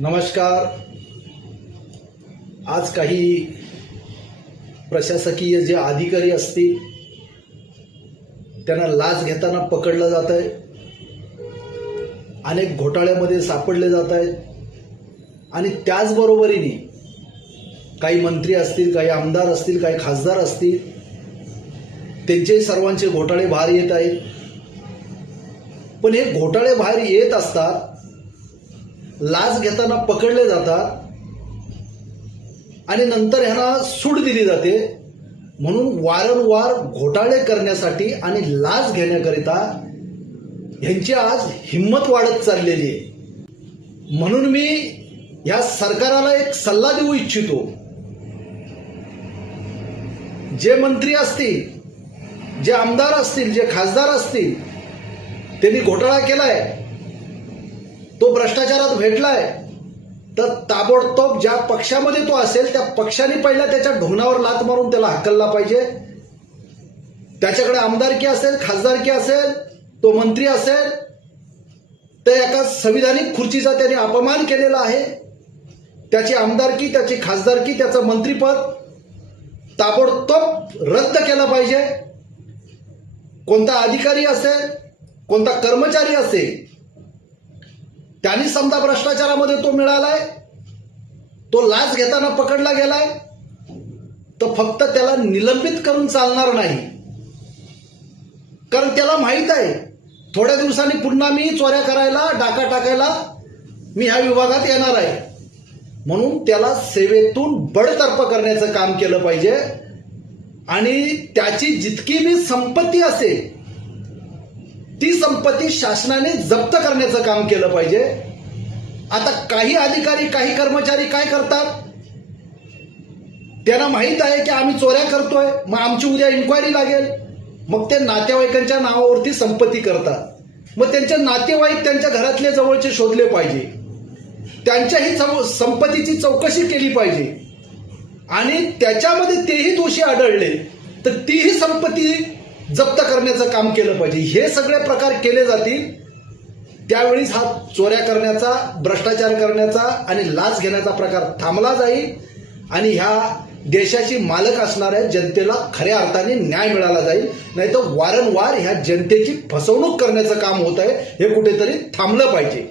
नमस्कार। आज काही प्रशासकीय जे अधिकारी असतील त्यांना लाच घेताना पकडलं जात आहे, अनेक घोटाळ्यामध्ये सापडले जात आहेत आणि त्याचबरोबरीने काही मंत्री असतील, काही आमदार असतील, काही खासदार असतील, त्यांचे सर्वांचे घोटाळे बाहेर येत आहेत। पण हे घोटाळे बाहेर येत असतात, लाच घेताना पकडले जातात आणि नंतर ह्यांना सूट दिली जाते। म्हणून वारंवार घोटाळे करण्यासाठी आणि लाच घेण्याकरिता ह्यांची आज हिंमत वाढत चाललेली आहे। म्हणून मी या सरकाराला एक सल्ला देऊ इच्छितो, जे मंत्री असतील, जे आमदार असतील, जे खासदार असतील, त्यांनी घोटाळा केलाय, तो भ्रष्टाचारात भेटलाय, तर ताबडतोब ज्या पक्षामध्ये तो असेल त्या पक्षाने पहिला त्याच्या ढोंगणावर लाथ मारून त्याला हकलला पाहिजे। त्याच्याकडे आमदारकी असेल, खासदारकी असेल, तो मंत्री असेल, तर एका संविधानिक खुर्चीचा त्याने अपमान केलेला आहे। त्याची आमदारकी, त्याची खासदारकी, त्याचं मंत्रीपद ताबडतोब रद्द केलं पाहिजे। कोणता अधिकारी असेल, कोणता कर्मचारी असेल, त्यांनी समजा भ्रष्टाचारामध्ये तो मिळालाय, तो लाच घेताना पकडला गेलाय, तर फक्त त्याला निलंबित करून चालणार नाही। कारण त्याला माहित आहे थोड्या दिवसांनी पुन्हा मी चोऱ्या करायला, डाका टाकायला मी ह्या विभागात येणार आहे। म्हणून त्याला सेवेतून बडतर्फ करण्याचं काम केलं पाहिजे आणि त्याची जितकी बी संपत्ती असेल ती संपत्ती शासनाने जप्त करण्याचं काम केलं पाहिजे। आता काही अधिकारी, काही कर्मचारी काय करतात, त्यांना माहित आहे की आम्ही चोऱ्या करतोय, मग आमची उद्या इन्क्वायरी लागेल, मग ते नातेवाईकांच्या नावावरती संपत्ती करतात। मग त्यांचे नातेवाईक त्यांच्या घरातले जवळचे शोधले पाहिजे, त्यांच्याही संपत्तीची चौकशी केली पाहिजे आणि त्याच्यामध्ये तेही दोषी आढळले तर तीही संपत्ती जप्त करण्याचं काम केलं पाहिजे। हे सगळे प्रकार केले जातील त्यावेळीच हा चोऱ्या करण्याचा, भ्रष्टाचार करण्याचा आणि लाच घेण्याचा प्रकार थांबला जाईल आणि ह्या देशाची मालक असणाऱ्या जनतेला खऱ्या अर्थाने न्याय मिळाला जाईल। नाहीतर वारंवार ह्या जनतेची फसवणूक करण्याचं काम होत आहे, हे कुठेतरी थांबलं पाहिजे।